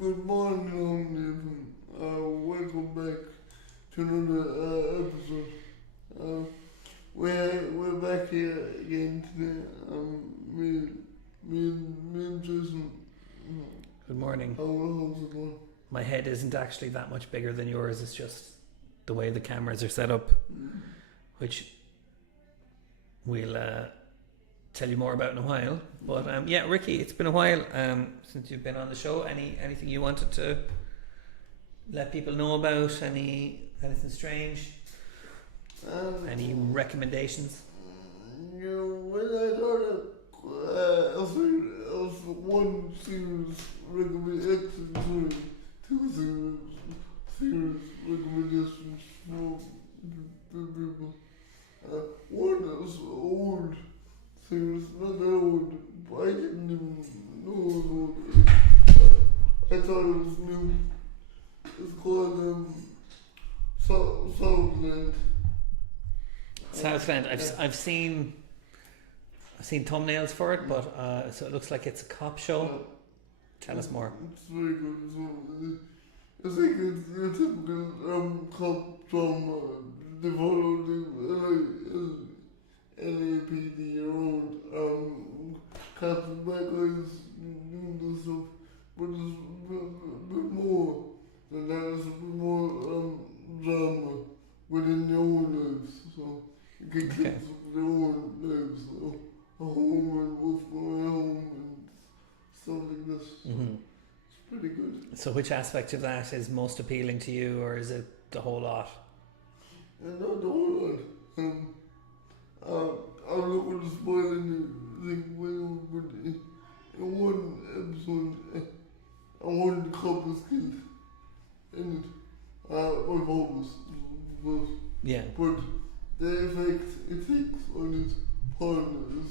Good morning, welcome back to another episode. Uh, we're back here again today. Me and Jason. Good morning. How's it going? My head isn't actually that much bigger than yours. It's just the way the cameras are set up, which we'll tell you more about in a while. But yeah, Ricky, it's been a while since you've been on the show. Anything you wanted to let people know about? Anything strange? Any recommendations? When I thought of one series recommendation, two series recommendations for people. One is old series, not that old, but I didn't even know it was old. I thought it was new. It's called Southland. Southland. I've seen thumbnails for it, but so it looks like it's a cop show. Tell us more. It's very good. So, I think it's your typical cop drama. They follow the LAPD around. Captain bad guys doing this stuff, but it's a bit more than that. It's a bit more drama within their own lives. So you can get their own lives. So a home and what's going on and stuff like this. Mm-hmm. It's pretty good. So which aspect of that is most appealing to you, or is it the whole lot? And not the whole lot. I'm not going to spoil anything, but in one episode, one of the cop was killed in it. My focus was, Yeah. but the effect it takes on his partner is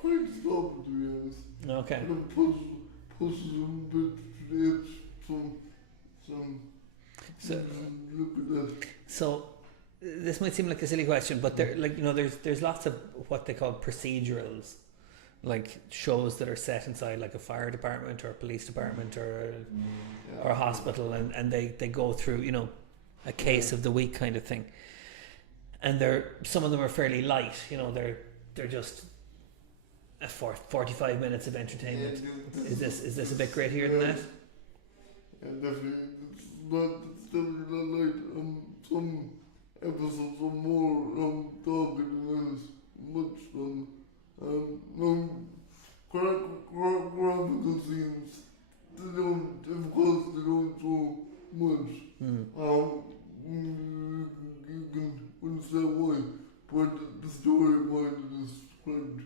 quite stubborn, to be honest. Okay. And it pushes him a bit to the edge. So Look at that. So this might seem like a silly question, but there's lots of what they call procedurals, like shows that are set inside like a fire department or a police department or a hospital, and they go through a case of the week kind of thing, and some of them are fairly light. They're just 45 minutes of entertainment. Is this a bit grittier than that? Yeah, definitely. It's definitely not like some episodes are more darker than others. Much graphical scenes. They don't, of course, they don't show much. You can understand why, but the story behind it is quite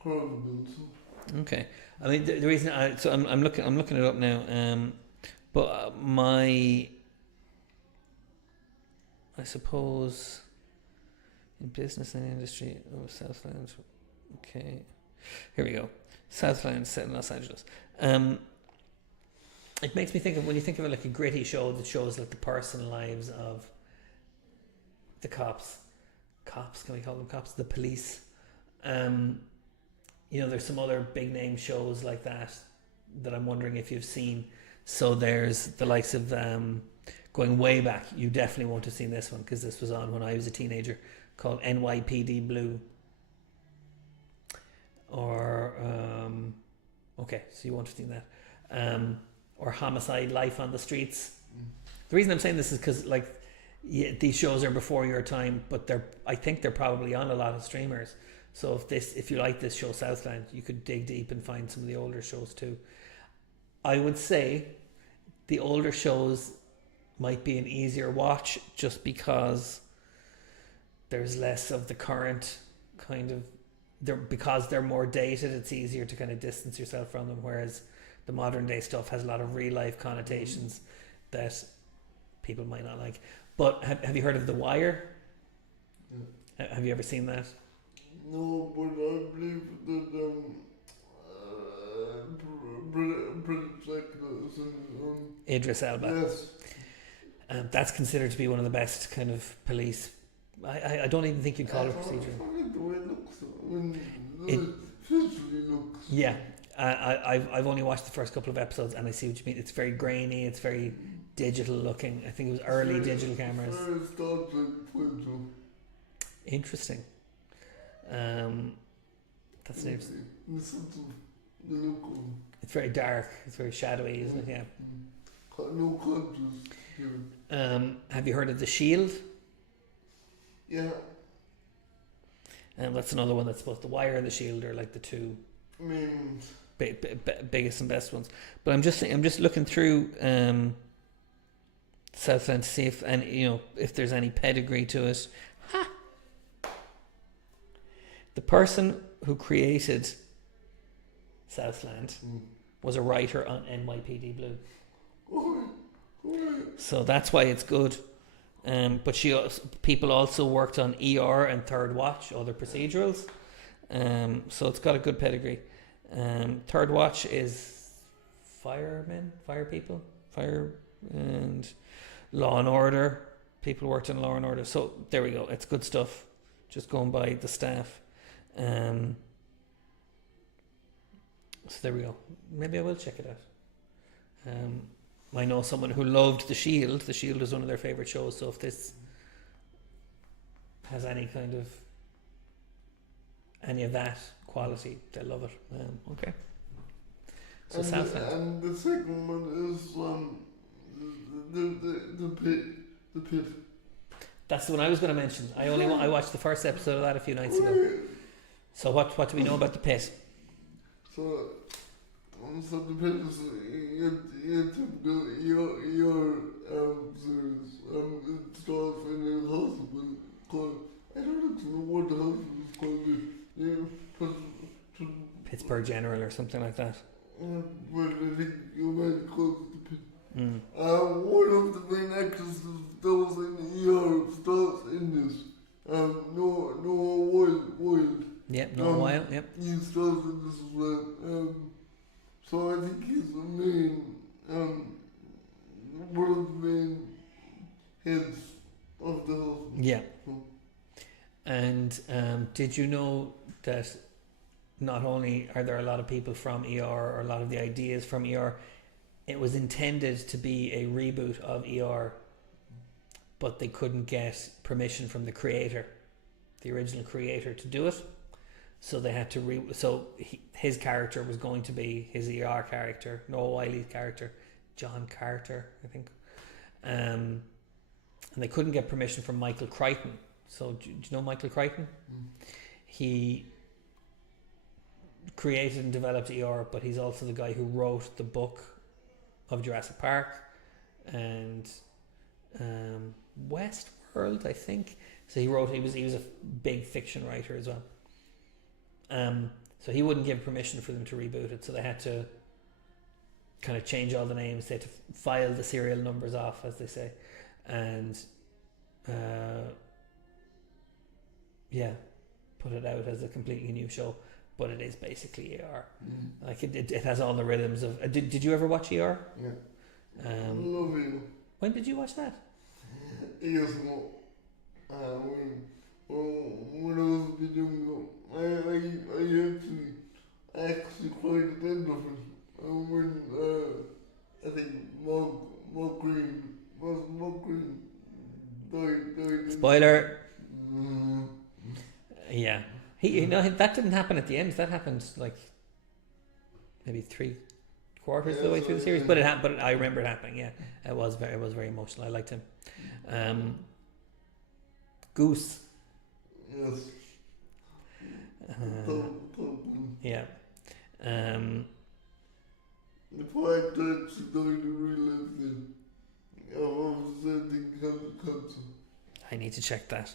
graphical. So. Okay, I mean the reason I'm looking it up now. But I suppose in business and industry of Southland. Okay, here we go. Southland set in Los Angeles. It makes me think of when you think of it like a gritty show that shows like the personal lives of the cops. Can we call them cops? The police. There's some other big name shows like that I'm wondering if you've seen. So there's the likes of going way back. You definitely won't have seen this one because this was on when I was a teenager, called NYPD Blue. Or okay, so you won't have seen that. Or Homicide: Life on the Streets. The reason I'm saying this is because these shows are before your time, but I think they're probably on a lot of streamers. So if you like this show Southland, you could dig deep and find some of the older shows too. I would say the older shows might be an easier watch just because there's less of the current kind of because they're more dated. It's easier to kind of distance yourself from them, whereas the modern day stuff has a lot of real life connotations that people might not like. But have you heard of The Wire? Yeah. Have you ever seen that? No, but I believe that Idris Elba. Yes. That's considered to be one of the best kind of police. I don't even think you'd call it procedural. I like the way it looks. It visually looks. Yeah, I've only watched the first couple of episodes, and I see what you mean. It's very grainy. It's very digital looking. I think it was early digital cameras. Very Star Trek Puerto. Interesting. That's an interesting. The sense of the look of It's very dark. It's very shadowy, isn't it? Yeah. no contrast here. Have you heard of The Shield? Yeah, That's another one that's both The Wire and The Shield are like the two main biggest and best ones. But I'm just looking through Southland to see if if there's any pedigree to it. Ha! The person who created Southland was a writer on NYPD Blue, so that's why it's good. But people also worked on ER and Third Watch, other procedurals. So it's got a good pedigree. Third Watch is fire people, fire and Law and Order. People worked in Law and Order. So there we go. It's good stuff. Just going by the staff. So there we go. Maybe I will check it out. I know someone who loved The Shield. The Shield was one of their favourite shows. So if this has any of that quality, they'll love it. Okay. So Southland. And the second one is the pit. That's the one I was going to mention. I watched the first episode of that a few nights ago. So what do we know about the pit? So the pit is your typical series. It starts in a hospital called, I don't know what the hospital is called. Pittsburgh General or something like that. But I think you might call it the pit. One of the main actresses that was in ER starts in this. Noah Wild. Yep, Noah Wild, yep. He stars in this as well. So I think he's the main, one of the main heads of the hospital. Yeah. And did you know that not only are there a lot of people from ER or a lot of the ideas from ER, it was intended to be a reboot of ER, but they couldn't get permission from the creator, the original creator, to do it. So they had to his character was going to be his ER character, Noah Wiley's character, John Carter, I think. And they couldn't get permission from Michael Crichton. So do you know Michael Crichton? He created and developed ER, but he's also the guy who wrote the book of Jurassic Park and Westworld, I think. So he was a big fiction writer as well. So he wouldn't give permission for them to reboot it, so they had to kind of change all the names. They had to file the serial numbers off, as they say, and put it out as a completely new show. But it is basically ER. Like it has all the rhythms of. Did you ever watch ER? Yeah. Love you. When did you watch that? Years ago. When I was younger, I actually cried at the end of it. When I think Mark Green died. Spoiler. Yeah. That didn't happen at the end. That happened like maybe 3/4 of the way through the series. But I remember it happening. Yeah, it was very emotional. I liked him. Goose. Yes. Yeah. The fact that she died in real life, I was sending cancer. I need to check that.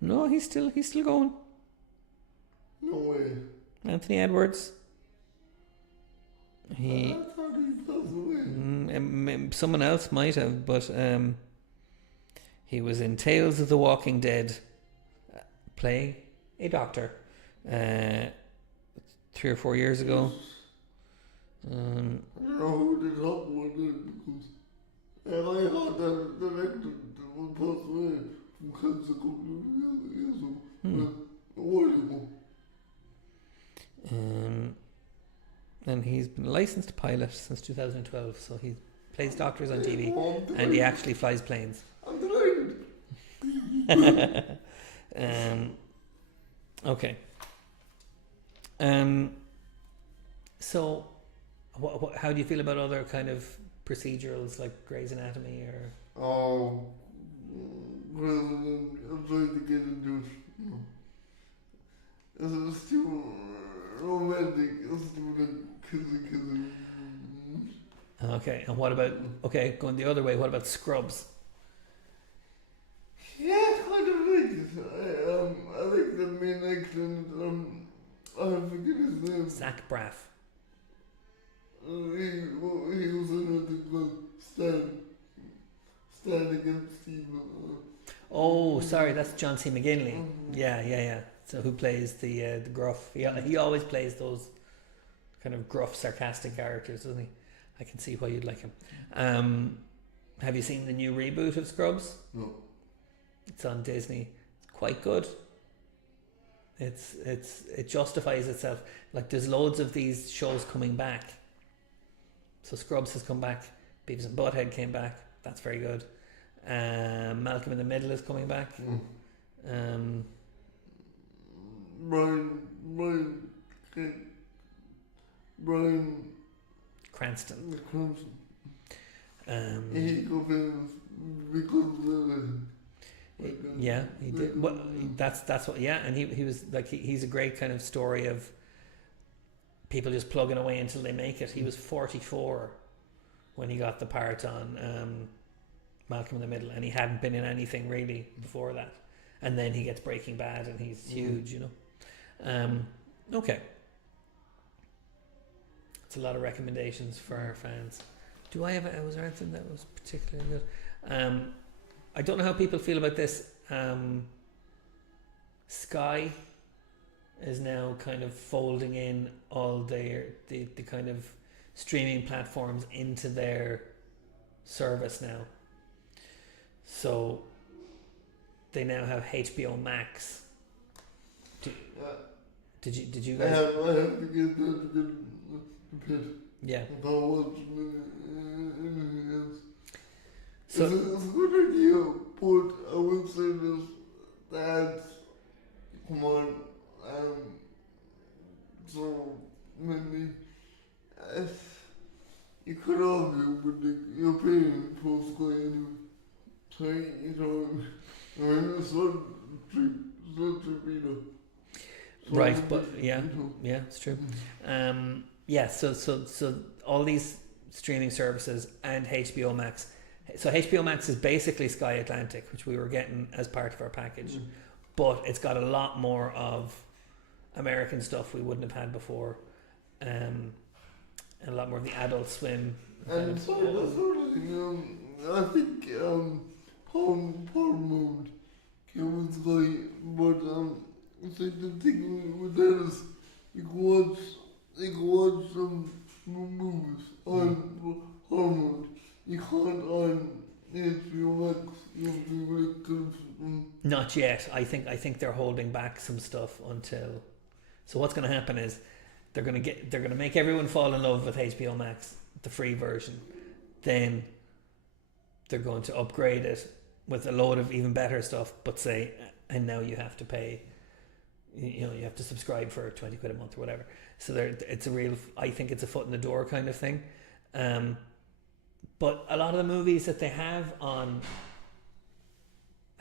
No, he's still going. No way. Anthony Edwards. I thought he passed away. Someone else might have, but he was in Tales of the Walking Dead, playing a doctor, 3 or 4 years ago. I don't know who did help with it because I thought that the actor passed away from cancer a couple of years ago. Hmm. A while ago. And he's been a licensed pilot since 2012, so he plays doctors on TV, I'm and he delighted. actually flies planes. I'm delighted. Okay. So, how do you feel about other kind of procedurals like Grey's Anatomy or? Oh, President, I'm trying to get into it. It's too romantic. It's too like kissing. Okay, and what about going the other way? What about Scrubs? Yeah, kind of like it. I like the main actor. I forget his name. Zach Braff. He was in it as well. Stan against Steve. Oh, sorry, that's John C. McGinley. Yeah. So who plays the gruff? He always plays those kind of gruff, sarcastic characters, doesn't he? I can see why you'd like him. Have you seen the new reboot of Scrubs? No. It's on Disney. It's quite good. It justifies itself. Like there's loads of these shows coming back. So Scrubs has come back. Beavis and Butthead came back. That's very good. Malcolm in the Middle is coming back. Brian Cranston. He got famous because Yeah, he did. Well, that's what. Yeah, and he was like he's a great kind of story of people just plugging away until they make it. He was 44 when he got the part on Malcolm in the Middle, and he hadn't been in anything really before that. And then he gets Breaking Bad, and he's huge, you know. Okay, it's a lot of recommendations for our fans. Do I have? Was there anything that was particularly good? I don't know how people feel about this. Sky is now kind of folding in all the kind of streaming platforms into their service now. So they now have HBO Max. Did you guys? I have to get that to get Yeah. I can't watch anything else. So It's a good idea, but I will say this, that, come on, so many, you could argue with your paying for Sky anyway. So, you know, I mean, it's not cheap, right, but yeah, it's true. Yeah, so all these streaming services and HBO Max. So HBO Max is basically Sky Atlantic, which we were getting as part of our package, but it's got a lot more of American stuff we wouldn't have had before, and a lot more of the Adult Swim. And so that's sort of thing, I think Paramount came with Sky, but I think the thing with that is you can watch some movies on Paramount. You can't on HBO Max. You have to really Not yet. I think they're holding back some stuff until. So what's going to happen is they're going to make everyone fall in love with HBO Max, the free version. Then they're going to upgrade it with a load of even better stuff, but say, and now you have to pay. You know, you have to subscribe for 20 quid a month or whatever. So it's a real. I think it's a foot in the door kind of thing. But a lot of the movies that they have on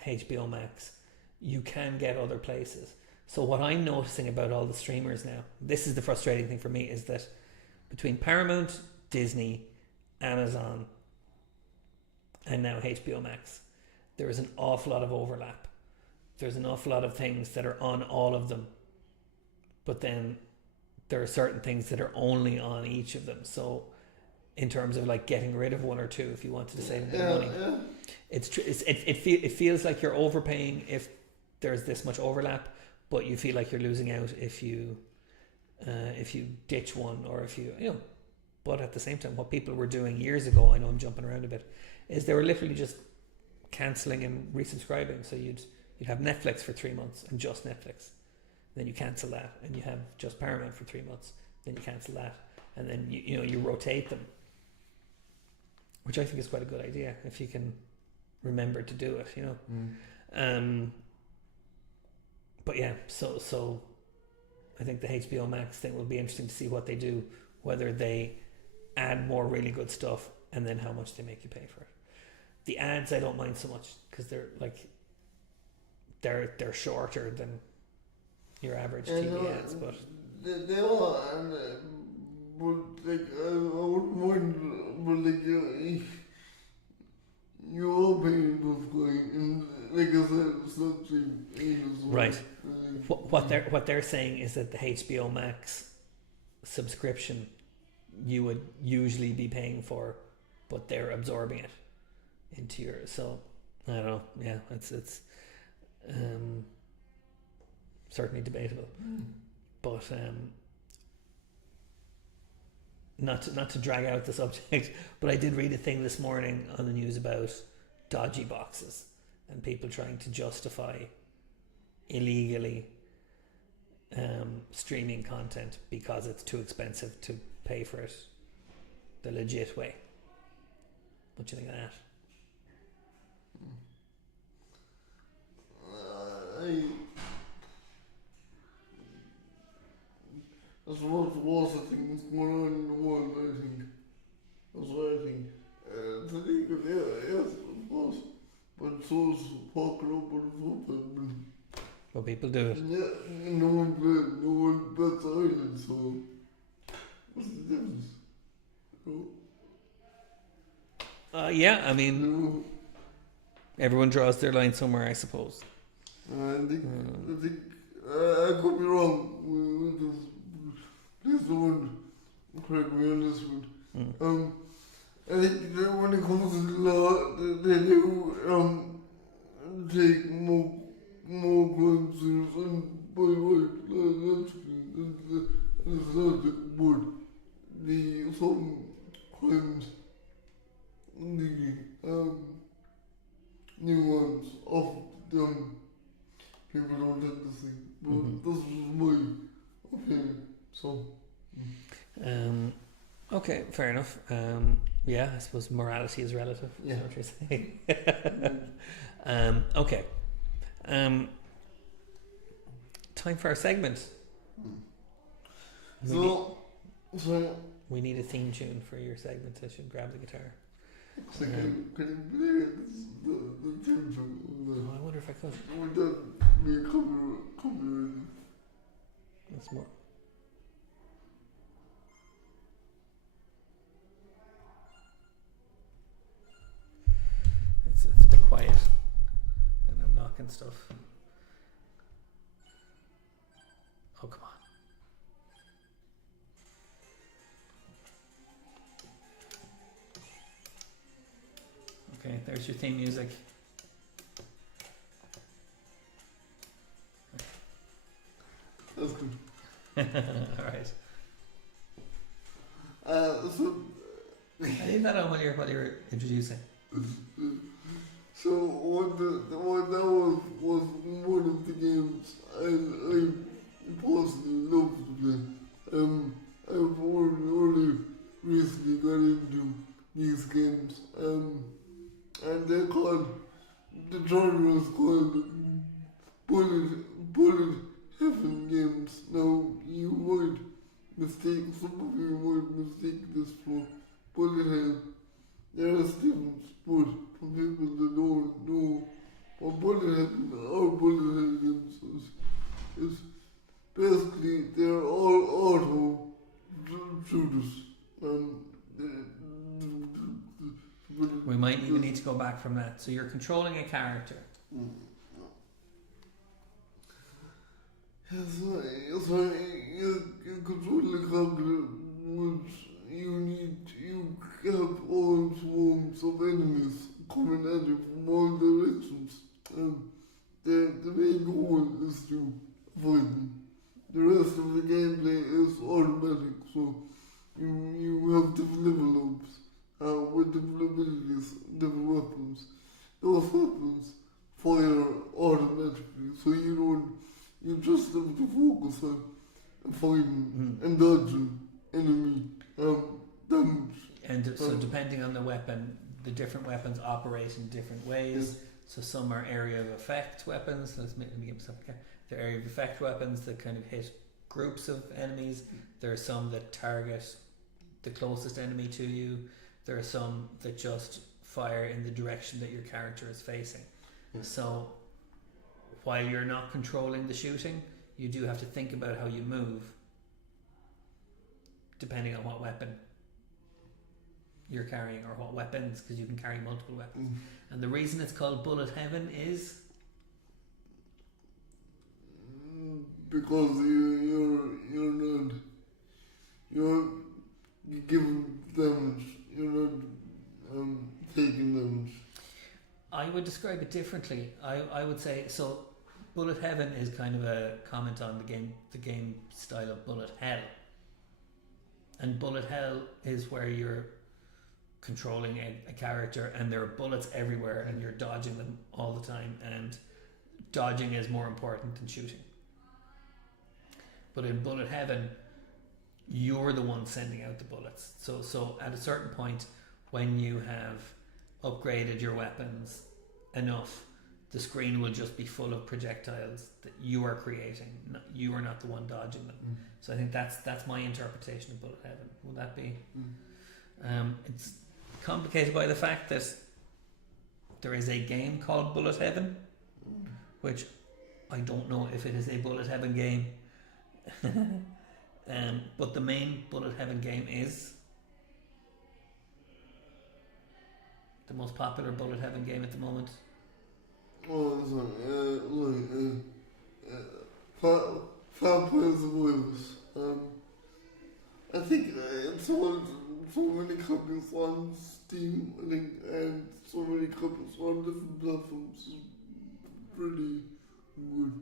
HBO Max, you can get other places. So what I'm noticing about all the streamers now, this is the frustrating thing for me, is that between Paramount, Disney, Amazon, and now HBO Max, there is an awful lot of overlap. There's an awful lot of things that are on all of them. But then there are certain things that are only on each of them. So in terms of like getting rid of one or two, if you wanted to save a bit of money, it's true. It feels like you're overpaying if there's this much overlap, but you feel like you're losing out if you ditch one, or if you know. But at the same time, what people were doing years ago, I know I'm jumping around a bit, is they were literally just cancelling and resubscribing. So you'd have Netflix for 3 months and just Netflix. Then you cancel that, and you have just Paramount for 3 months. Then you cancel that, and then you rotate them, which I think is quite a good idea if you can remember to do it. But yeah, so I think the HBO Max thing will be interesting to see what they do, whether they add more really good stuff, and then how much they make you pay for it. The ads I don't mind so much because they're shorter than your average TV ads, but they are, but like I wouldn't mind, but like you are paying for Sky, and like I said, it's not cheap either. So right. What they're saying is that the HBO Max subscription you would usually be paying for, but they're absorbing it into your. So I don't know. Yeah, it's certainly debatable, but not to drag out the subject, but I did read a thing this morning on the news about dodgy boxes and people trying to justify illegally streaming content because it's too expensive to pay for it the legit way. What do you think of that? That's what the worst thing going on in the world, I think. That's what I think. It's illegal, yes, of course. But so is fucking up with football. Well, people do it. Yeah, no one bets Ireland, so what's the difference? Yeah, I mean, everyone draws their line somewhere, I suppose. I think I could be wrong with this. Please don't correct me on this one. I think that when it comes to the law, they do take more crimes and by right, that's not the word. Some crimes, the new ones of them, people don't tend to see. But this is my opinion. So, okay, fair enough. Yeah, I suppose morality is relative. Yeah. Is what you're saying. Okay. Time for our segment. So we need a theme tune for your segment. I should grab the guitar. can you play the tune from I wonder if I could. we done be copyrighted. That's more. It's a bit quiet, and I'm knocking stuff. Oh, come on. Okay, there's your theme music. That's good. Alright. So I leave that on while you're introducing. So what that was one of the games I personally loved to play. I've only recently got into these games. And they're called, the genre is called Bullet Heaven games. Now you might mistake, some of you might mistake this for Bullet Hell. There are different, but for people that don't know what Bullet Hell or Bullet Hell games is basically they're all auto shooters. We might even need to go back from that. So you're controlling a character. So you control the character, which you have all swarms of enemies coming at you from all directions. The main goal is to avoid them. The rest of the gameplay is automatic, so you have different level ups with different abilities, different weapons. Also, fire automatically, so you just have to focus on fighting and dodging enemy damage. And so depending on the weapon, the different weapons operate in different ways. So some are area of effect weapons. Let me give myself a They're area of effect weapons that kind of hit groups of enemies. There are some that target the closest enemy to you. There are some that just fire in the direction that your character is facing. So while you're not controlling the shooting, you do have to think about how you move depending on what weapon you're carrying, or what weapons, because you can carry multiple weapons. And the reason it's called Bullet Heaven is because you're giving damage, you're not taking damage. I would describe it differently. I would say, so Bullet Heaven is kind of a comment on the game style of Bullet Hell. And Bullet Hell is where you're controlling a character and there are bullets everywhere and you're dodging them all the time, and dodging is more important than shooting. But in Bullet Heaven, you're the one sending out the bullets. So at a certain point, when you have upgraded your weapons enough, the screen will just be full of projectiles that you are creating. You are not the one dodging them. So I think that's my interpretation of Bullet Heaven. Will that be? It's complicated by the fact that there is a game called Bullet Heaven, which I don't know if it is a Bullet Heaven game. But the main Bullet Heaven game is the most popular Bullet Heaven game at the moment. Oh, sorry. Far Plays the Wheels. I think it's sold so many copies on Steam, I think, and so many copies on different platforms. Pretty good.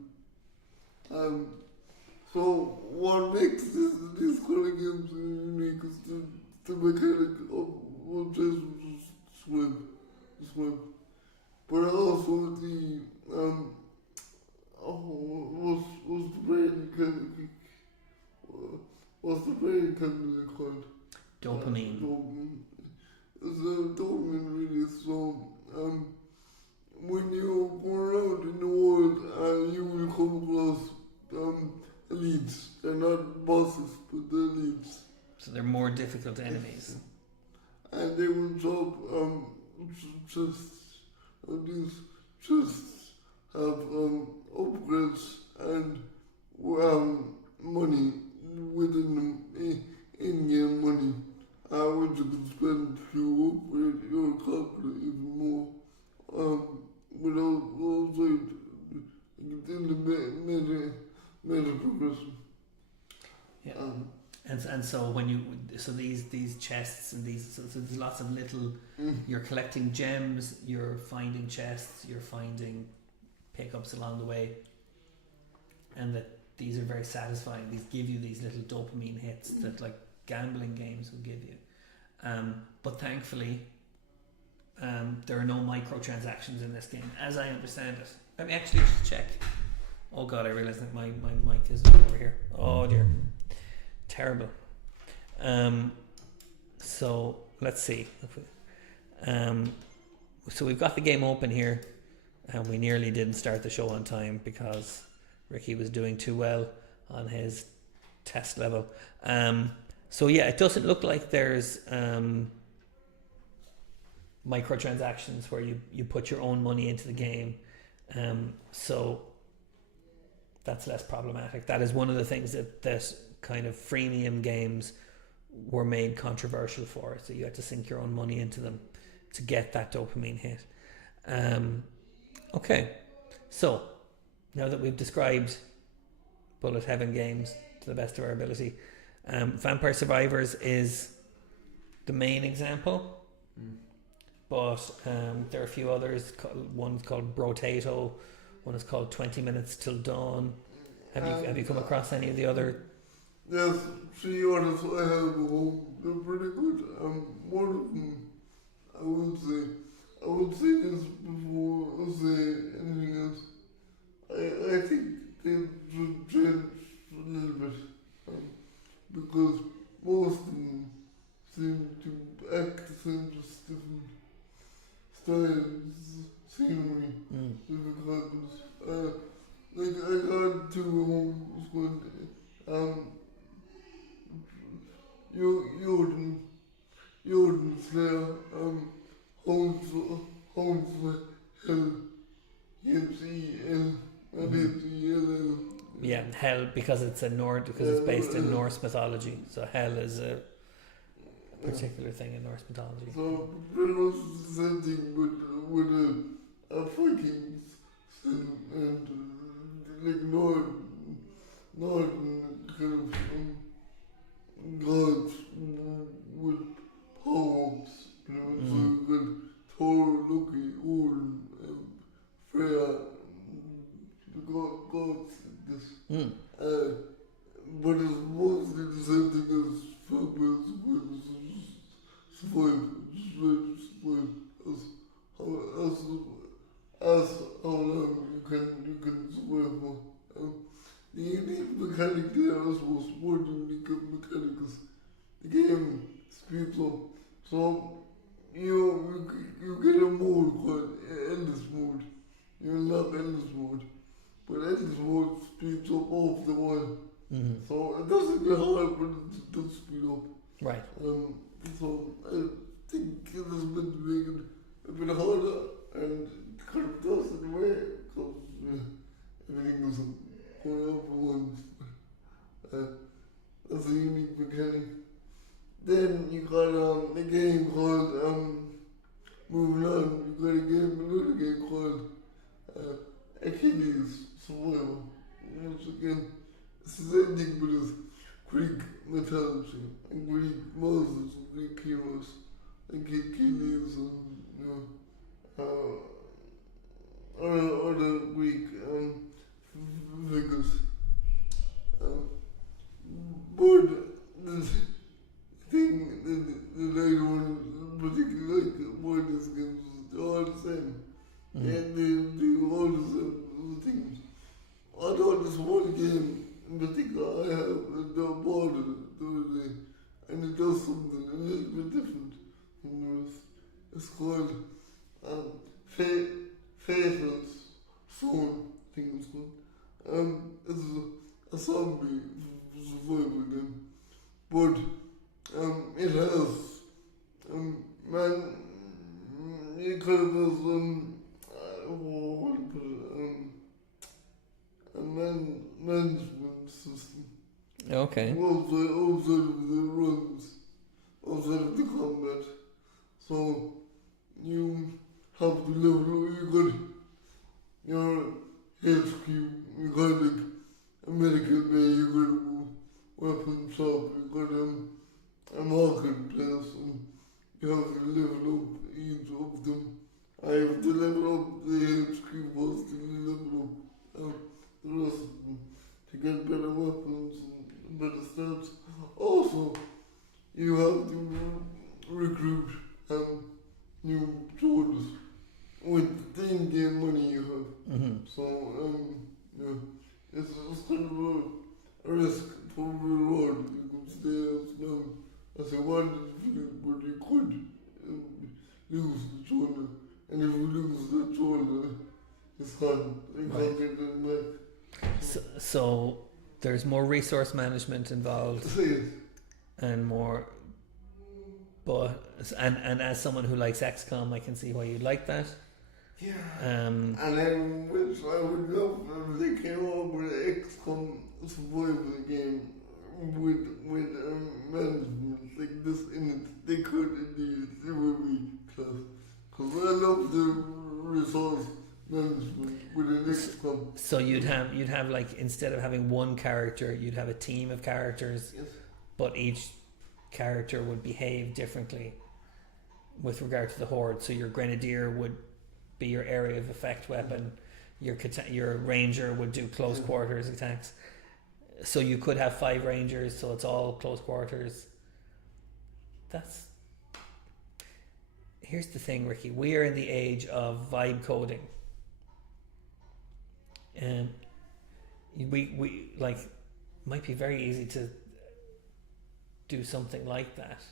So what makes these kind of games unique is the mechanic of what Jason swim. But also the what's the brain chemical called? Dopamine. The dopamine really strong. When you go around in the world, you will come across elites. They're not bosses, but they're elites. So they're more difficult enemies. And they will drop just have upgrades and money within them, in-game money, which you can spend to upgrade your character even more, without also in the meta progression. Yeah. And so these chests and so there's lots of little. You're collecting gems. You're finding chests. You're finding pickups along the way, and that these are very satisfying. These give you these little dopamine hits that like gambling games will give you. But thankfully, there are no microtransactions in this game, as I understand it. Let me actually just check. Oh God, I realised that my mic is over here. Oh dear. Terrible. So let's see. So we've got the game open here, and we nearly didn't start the show on time because Ricky was doing too well on his test level. So yeah, it doesn't look like there's microtransactions where you put your own money into the game. So that's less problematic. That is one of the things that kind of freemium games were made controversial for. So you had to sink your own money into them to get that dopamine hit. Okay, so now that we've described Bullet Heaven games to the best of our ability, Vampire Survivors is the main example, but there are a few others. One's called Brotato, one is called 20 Minutes Till Dawn. Have you come across any of the other? Yes, 3 others I have at home. They're pretty good. One of them, I would say this before I say anything hell because it's because it's based in Norse mythology. So hell is a particular thing in Norse mythology. So pretty much the same thing with a Vikings and like Northern kind of gods with power-ups, you know, so you got Thor, Loki, Odin, Freya, the gods like this. But it's mostly the same thing as survival, as how long you can survive for. The unique mechanic there, I suppose, more unique mechanic is the game speeds up. So you get a mode called endless mode. You unlock endless mode. But endless mode speeds up off the one. So it doesn't get hard, but it does speed up. Right. So I think it is meant to make it a bit harder, and it kind of does in a way, because everything is going up for once. That's a unique mechanic. Then you got a game called moving on. You got another game called Achilles Survival. Once again, it's the same thing, but it's Greek mythology and Greek Moses and Greek heroes and Achilles and other Greek figures. But the thing that I don't particularly like about this game is they're all the same. And they do all the same things. I thought this one game in particular I have the border the other day, and it does something a little bit different from the rest. It's called Faithless Zone, I think it's called. It's a zombie survival game, but it has man, it kind of has what do you put it, a management system. Okay. Outside of the runs, outside of the combat. So you have to level up. You got your HQ, you got like a medical bay, you got a weapon shop, you got a marketplace, and you have to level up each of them. I have to level up the HQ first and level up the rest of them to get better weapons and better stats. Also, you have to recruit new soldiers with the in-game money you have. So, yeah, it's kind of a risk for reward. You could stay as long as you wanted to feel, but you could lose the shoulder. And if you lose the shoulder, it's hard. You can't get it back. So there's more resource management involved and more, but and as someone who likes XCOM, I can see why you'd like that. Yeah. And I would love if they came up with an XCOM survival game with management like this in it. They could indeed. It would be class. Because I love the resource management with an XCOM. So you'd have like, instead of having one character, you'd have a team of characters. Yes. But each character would behave differently with regard to the horde. So your grenadier would be your area of effect weapon. Your ranger would do close quarters attacks. So you could have 5 rangers, so it's all close quarters. Here's the thing, Ricky. We are in the age of vibe coding. And we like, might be very easy to do something like that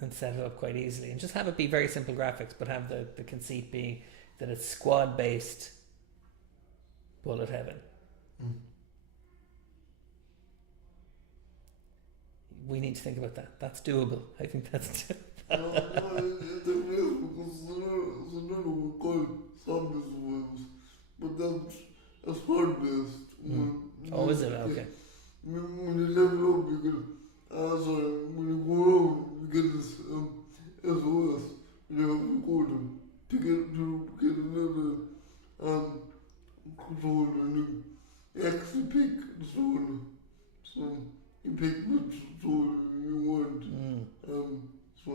and set it up quite easily and just have it be very simple graphics, but have the conceit being that it's squad based bullet heaven. We need to think about that. That's doable. I think that's No, it is because there's another one called Zombie Survivors, but a sport based one. Oh, is it? Okay. When you level up, you get, when you go around, you get this SOS. You have to go to get another controller, and you actually pick the controller. So you pick which controller you want. So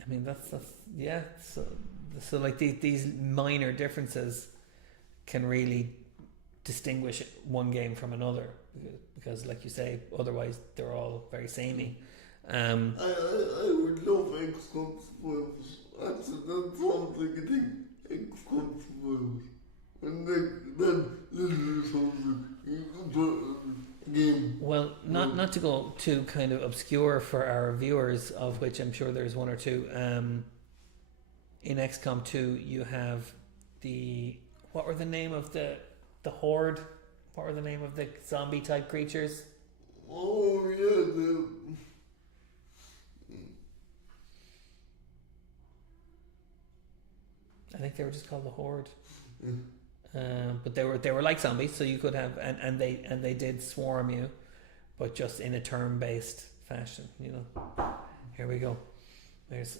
I mean, that's yeah. So like these minor differences can really distinguish one game from another because, like you say, otherwise they're all very samey. I would love XCOM survivors. That sounds like a thing. XCOM survivors. And that literally sounds like a game. Well, not to go too kind of obscure for our viewers, of which I'm sure there's one or two. In XCOM 2, you have what were the name of the horde? What were the name of the zombie type creatures? Oh yeah, I think they were just called the horde. But they were like zombies, so you could have and they did swarm you, but just in a turn based fashion. You know. Here we go. There's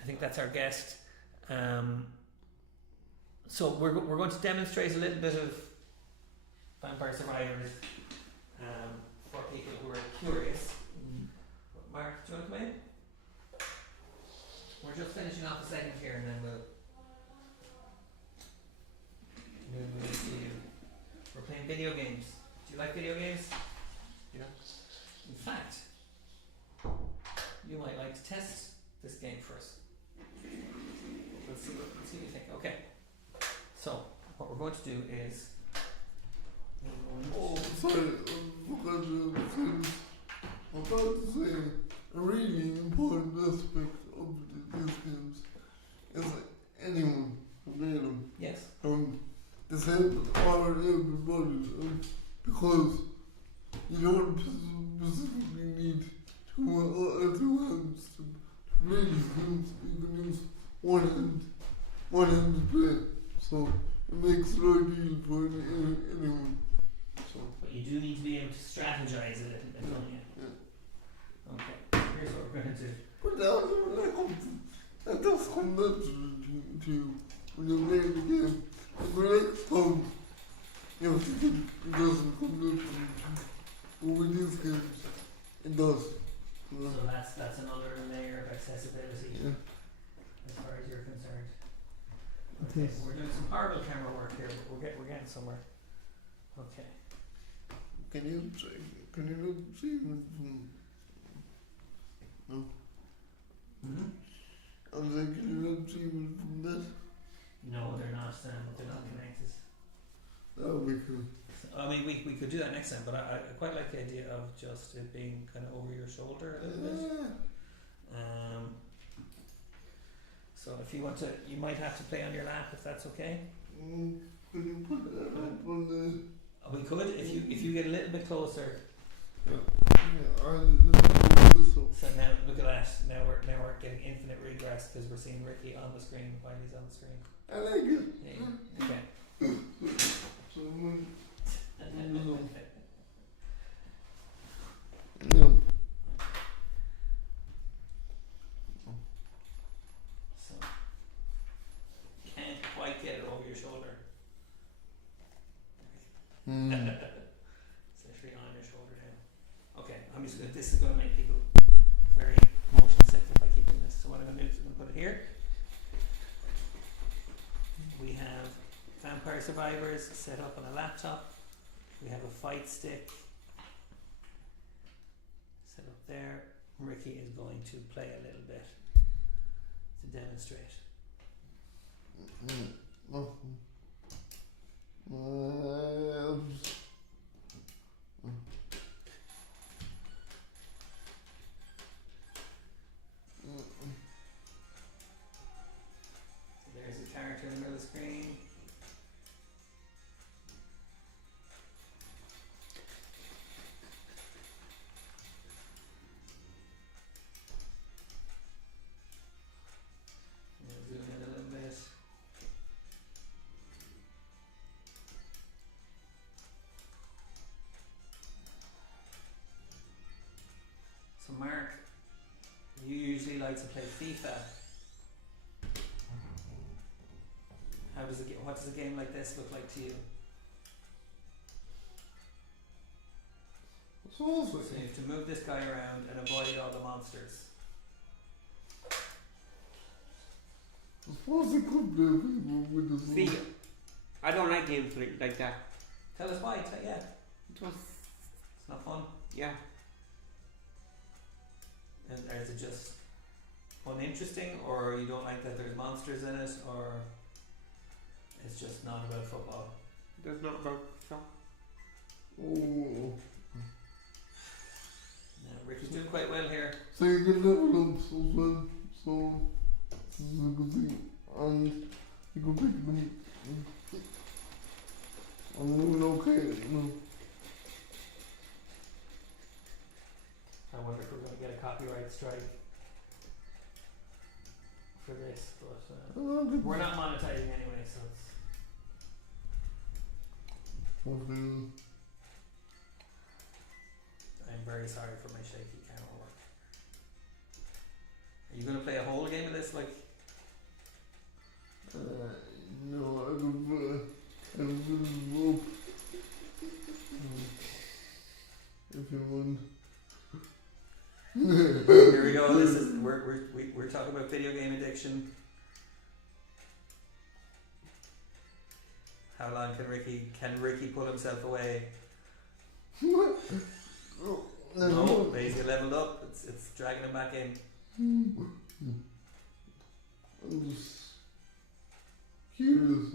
I think that's our guest. So we're going to demonstrate a little bit of Vampire Survivors for people who are curious. Mark, do you want to come in? We're just finishing off the segment here, and then we'll see you. We're playing video games. Do you like video games? Yeah. In fact, you might like to test this game first. Let's see what you think. Okay. So, what we're going to do is. Oh, sorry, I'm about to say a really important aspect of these games is that anyone can play them. Yes. Disabled or able-bodied, because you don't specifically need two hands to play these games. You can use one hand to play, so it makes it ideal for anyone. So. But you do need to be able to strategize a little bit, don't you? Yeah. Okay, here's what we're going to do. But that does come naturally to you when you're playing the game. But XCOM, you know, it doesn't come naturally to you. But with these games, it does. So that's another layer of accessibility as far as you're concerned. Okay, we're doing some horrible camera work here, but we're getting somewhere. Okay. Can you not see them from? No. Mm-hmm. I was like, can you not see them from that? No, they're not connected. That would be cool. I mean, we could do that next time, but I quite like the idea of just it being kind of over your shoulder a little bit. So if you want to, you might have to play on your lap if that's okay. Could you put that up on the? We could if you get a little bit closer. I'll this up. So now look at that. Now we're getting infinite regress because we're seeing Ricky on the screen while he's on the screen. I like it. Yeah. Okay. So, So can't quite get it over your shoulder. It's actually on your shoulder now. Okay, I'm just gonna. This is going to make people very motion sick if I keep doing this. So what I'm going to do is I'm going to put it here. We have Vampire Survivors set up on a laptop. We have a fight stick set up there. Ricky is going to play a little bit to demonstrate. So there's a character in the middle of the screen. Zoom in a little bit. play FIFA. What does a game like this look like to you? It's awesome. So you have to move this guy around and avoid all the monsters. I suppose they could play people with this See, I don't like games like that. Tell us why. Yeah, It was, it's not fun. yeah. And is it just uninteresting, or you don't like that there's monsters in it, or it's just not about football? There's not about soccer. Oh, Yeah, Ricky's doing quite well here. so you can level up so well, so this is a good thing, and you can pick them. I'm doing okay, you know. I wonder if we're going to get a copyright strike for this, but I don't think we're not monetizing anyway, so it's. hopefully, I'm very sorry for my shaky camera work. Are you going to play a whole game of this, like? no, I don't rope. If you want. Here we go. This is we're talking about video game addiction. How long can Ricky pull himself away? Oh, No, Daisy leveled up. It's dragging him back in. I'm just curious.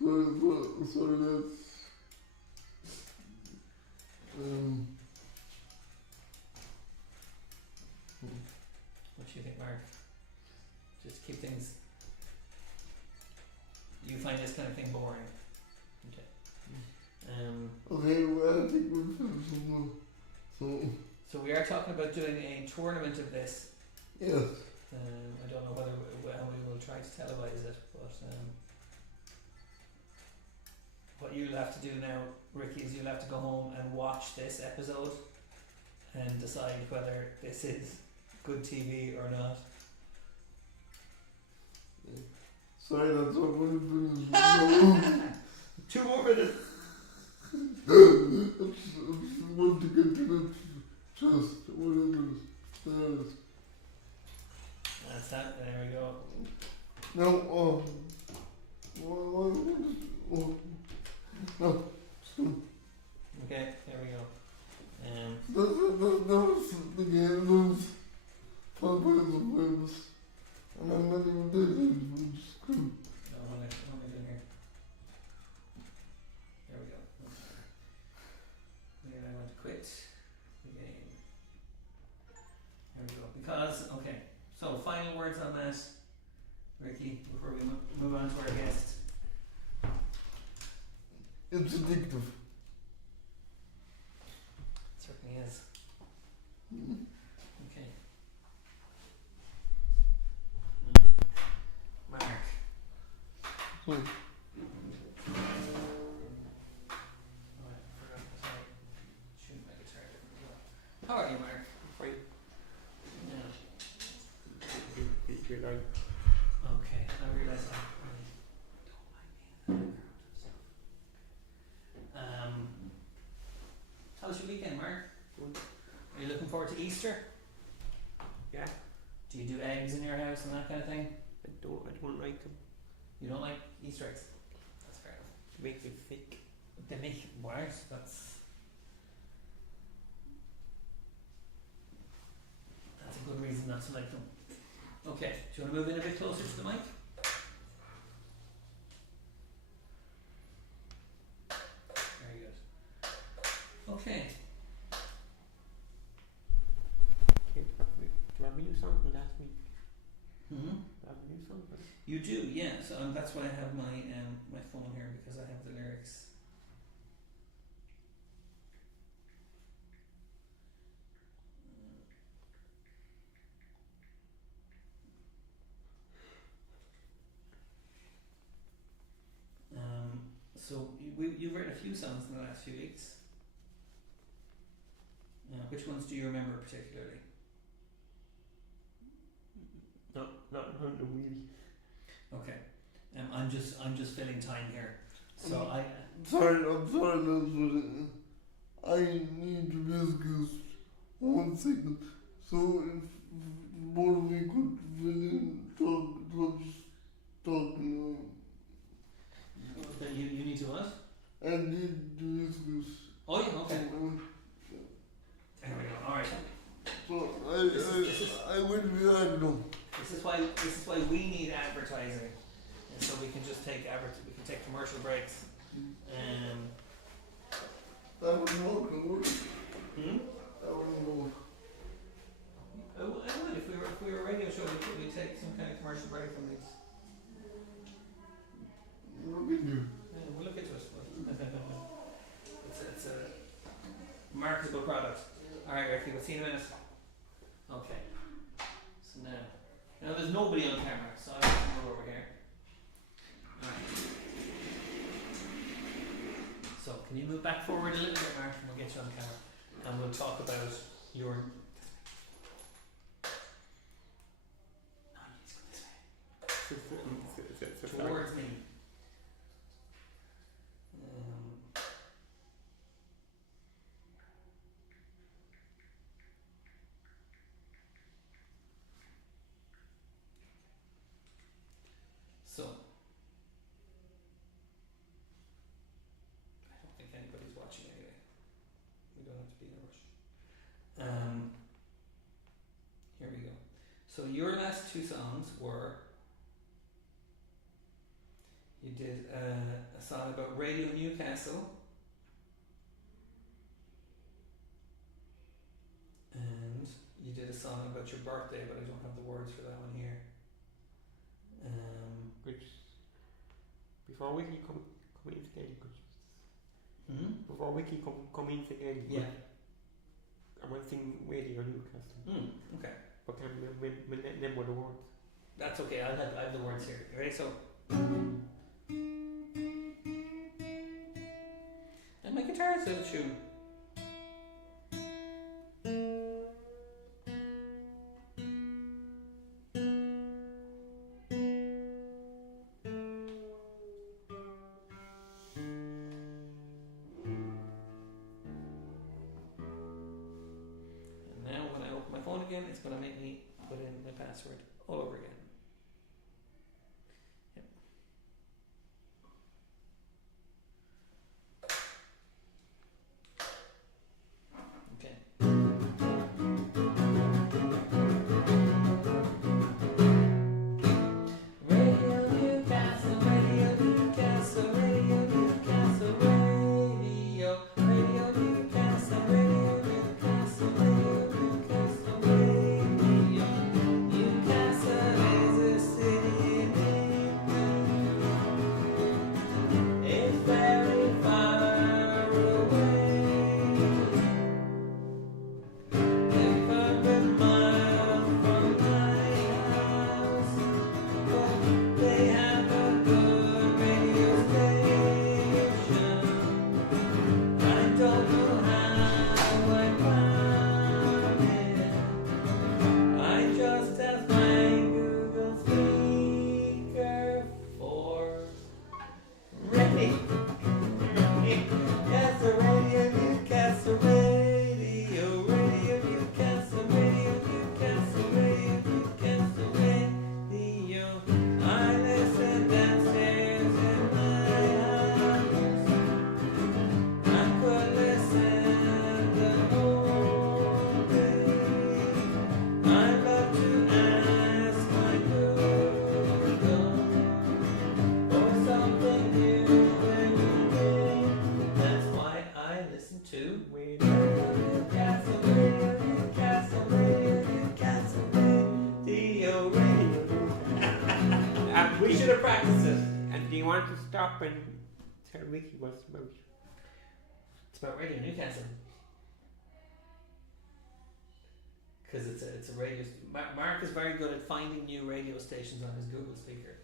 Sorry, that's What do you think, Mark? Just keep things. You find this kind of thing boring. Okay. okay. Well, I think we're finished. So So we are talking about doing a tournament of this. yes. I don't know whether how we will try to televise it, but what you'll have to do now, Ricky, is you'll have to go home and watch this episode and decide whether this is good TV or not. Sorry, that's not what it finished. 2 more minutes. I just want to get to the trust, whatever it is. That's that. There we go. No, what is, no, Okay, there we go. that was the game, those Popeyes of Wales, and I'm not even dead, I'm just screwed. No, what am I doing here? There we go. And I want to quit the game. There we go. Because, okay. So, final words on that, Ricky, before we move on to our guest. It's addictive. It certainly is. Okay. Mark. So, Shoot my guitar. How are you, Mark? Fine. Yeah. You're like, Okay, I realise I really don't like being in the background and stuff. How was your weekend, Mark? Good. Are you looking forward to Easter? yeah. Do you do eggs in your house and that kind of thing? I don't like them. You don't like Easter eggs? That's fair enough. They make me sick. They make it worse. That's a good reason not to like them. Okay, do you want to move in a bit closer to the mic? Very good. Okay. Do you have me do something last week? Mm-hmm. Do you have me do something? You do, yeah. So that's why I have my phone here, because I have the lyrics. So you've written a few songs in the last few weeks. Which ones do you remember particularly? Not the really. Okay. I'm just filling time here. So I'm sorry, Nelson. I need to discuss 1 second. So if both of you could really talk, then you need to what? I need to discuss. Oh yeah, okay. There we go. Alright. So I will be back now. This is why we need advertising. And so we can just take we can take commercial breaks. That would work. Hmm? That would work. I would if we were a radio show we'd take some kind of commercial break from these. What we do? Yeah, we'll look into it. It's a marketable product. Alright, Ricky, we'll see you in a minute. Okay. So now there's nobody on camera, so I have to move over here. Alright. So can you move back forward a little bit, Mark, and we'll get you on camera. And we'll talk about your towards me. So I don't think anybody's watching anyway. We don't have to be in a rush. Here we go. So your last two songs were you did a song about Radio Newcastle and you did a song about your birthday, but I don't have the words for that one here. Which before Wiki come in again, you could just before Wiki come in again. Yeah. I want to sing Radio Newcastle. Okay. But can we name what the words? That's okay. I have the words here. You ready? So. And my guitar is out of tune. And now when I open my phone again, it's going to make me put in my password all over again. We should have practiced it. And do you want to stop and tell Ricky what it's about? It's about Radio Newcastle. Because it's a radio. Mark is very good at finding new radio stations on his Google speaker.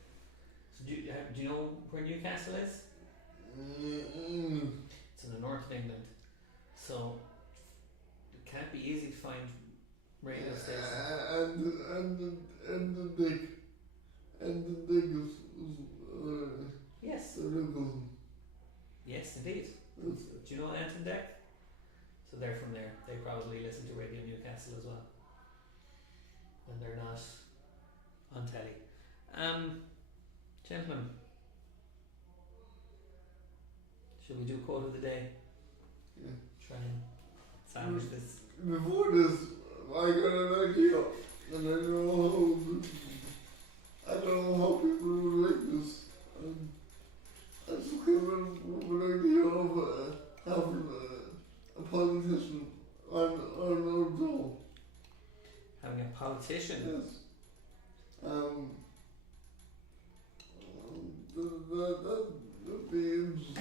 So do you know where Newcastle is? It's in the north of England. So can't be easy to find radio stations. And the dick is Yes. the Nicholson. Yes, indeed. Do you know Anton Deck? So they're from there. They probably listen to Radio Newcastle as well when they're not on telly. Gentlemen, should we do quote of the day? Yeah. Try and sandwich this. Before this, I got an idea, and I don't know how people would like this. I just came up with an idea of having a politician on our show. Having a politician. Yes. That'd be interesting.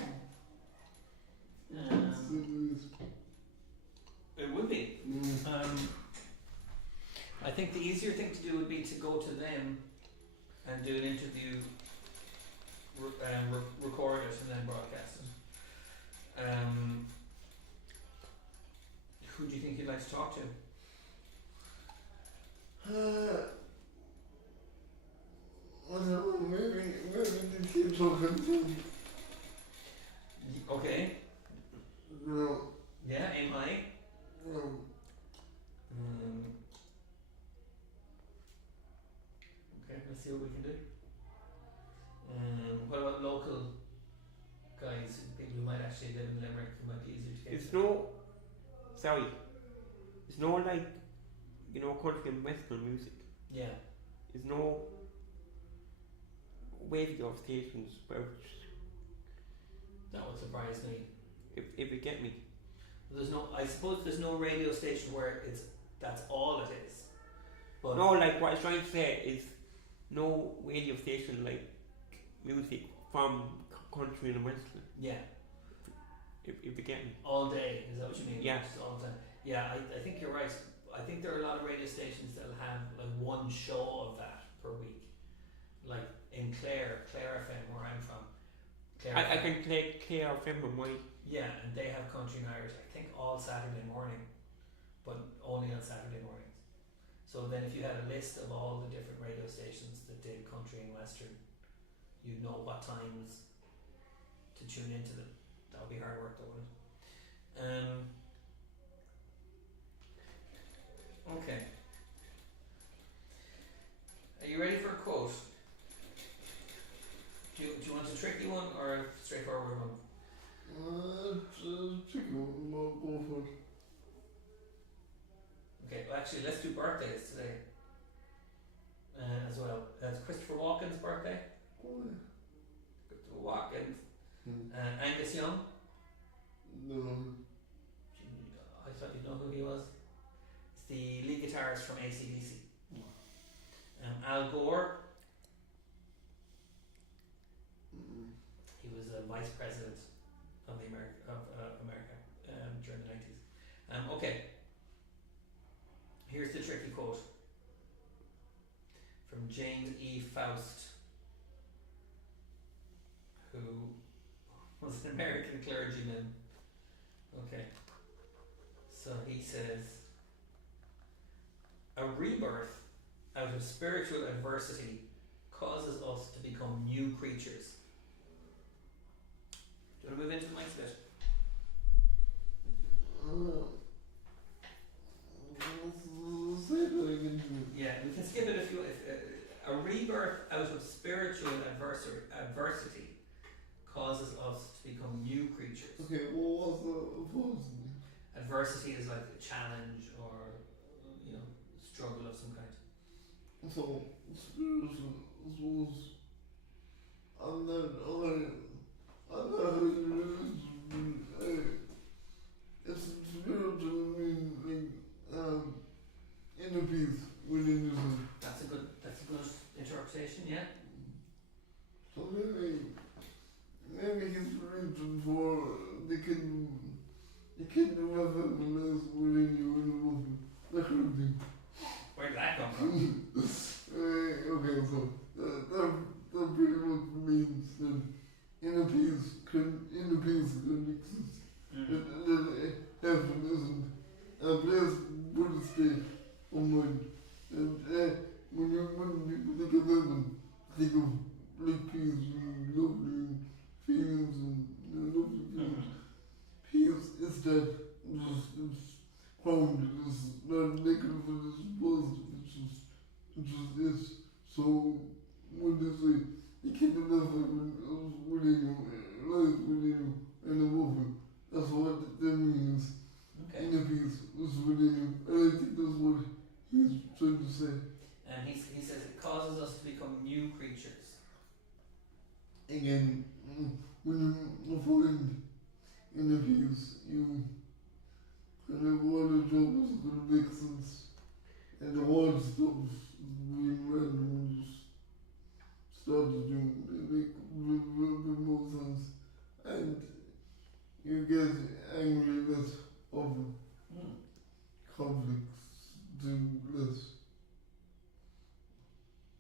It would be. I think the easier thing to do would be to go to them and do an interview, record it, and then broadcast it. Who do you think you'd like to talk to? I don't know, maybe the kids talking to Okay. no, Yeah, aim high. no. Okay, let's see what we can do. What about local guys, people who might actually live in Limerick, who might be easier to get It's to? no, sorry, it's no like, you know, country and western music. Yeah. There's no radio stations where That would surprise me. if you get me. There's no. I suppose there's no radio station where that's all it is. But No, like what I was trying to say is no radio station like music from country and western. yeah, If you get me. all day. Is that what you mean? Yes. Just all the time. Yeah, I think you're right. I think there are a lot of radio stations that'll have like one show of that per week. Like in Clare FM, where I'm from. Clare I FM. can play Clare FM on my. Yeah, and they have country and Irish. I think all Saturday morning, but only on Saturday mornings. So then, if you had a list of all the different radio stations that did country and western, you'd know what times to tune into them. That would be hard work, though, wouldn't it? Okay. Are you ready for a quote? Do you want a tricky one or a straightforward one? Chicken, go for it. Okay, well actually let's do birthdays today as well. It's Christopher Walken's birthday. Oh, yeah. Christopher Walken. Angus Young. No. I thought you'd know who he was. He's the lead guitarist from AC/DC. Al Gore. He was a vice president of the America during the 90s. Okay. Here's the tricky quote from James E. Faust, who was an American clergyman. Okay. So he says, a rebirth out of spiritual adversity causes us to become new creatures. Do you want to move into the next bit? Yeah, we can skip it if you. A rebirth out of spiritual adversity causes us to become new creatures. Okay, well, what's the opposing? Adversity is like a challenge or struggle of some kind. So, spiritual was. I'm not it's spiritual mean inner peace within yourself. That's a good interpretation, yeah. So maybe he's reaching for the kingdom of heaven is within you in the movement. That kind of thing. Where did that come from? Okay, so that pretty much means that inner peace can exist. Mm-hmm. That heaven isn't a place And when you think of heaven, think of like peace and lovely and feelings and lovely feelings. Peace is that it's grounded, it's not negative, it's positive, it's just is. So when they say the kingdom of heaven is within you, lies within you, and above you, that's what that means. Okay. Inner peace is within you, and I think that's what he's trying to say. And he says it causes us to become new creatures. Again, when you find inner peace, you kind of all the job is going to make sense, and the hard stuff being random and just start to do it make a bit more sense, and you get angry less often. Conflicts do less.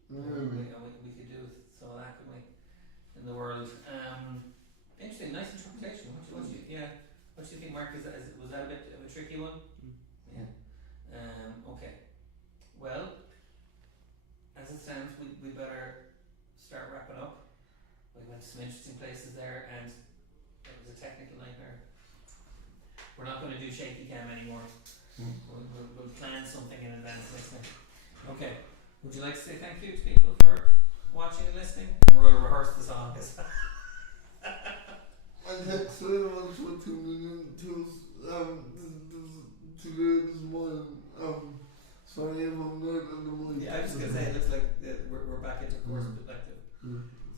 We could do with some of that, couldn't we? In the world. Interesting, nice interpretation. What do you think, Mark? Was that a bit of a tricky one? Yeah. Okay. Well, as it stands, we better start wrapping up. We went to some interesting places there, and it was a technical nightmare. We're not going to do shaky cam anymore. We'll plan something in advance next time. Okay. Would you like to say thank you to people for watching and listening? And we're going to rehearse the song. And thanks very much for tuning in to today this morning. Sorry if I'm not on the mic. Yeah, I was just going to say, it looks like we're back into course perspective.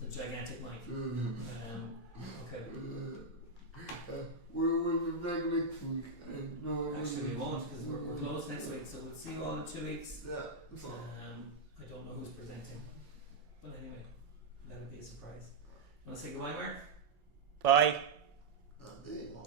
It's a gigantic mic. Okay. We'll be back next week. Actually, we won't because we're closed next week, so we'll see you all in 2 weeks. Yeah. I don't know who's presenting, but anyway, that'll be a surprise. Want to say goodbye, Mark? Bye. There you go.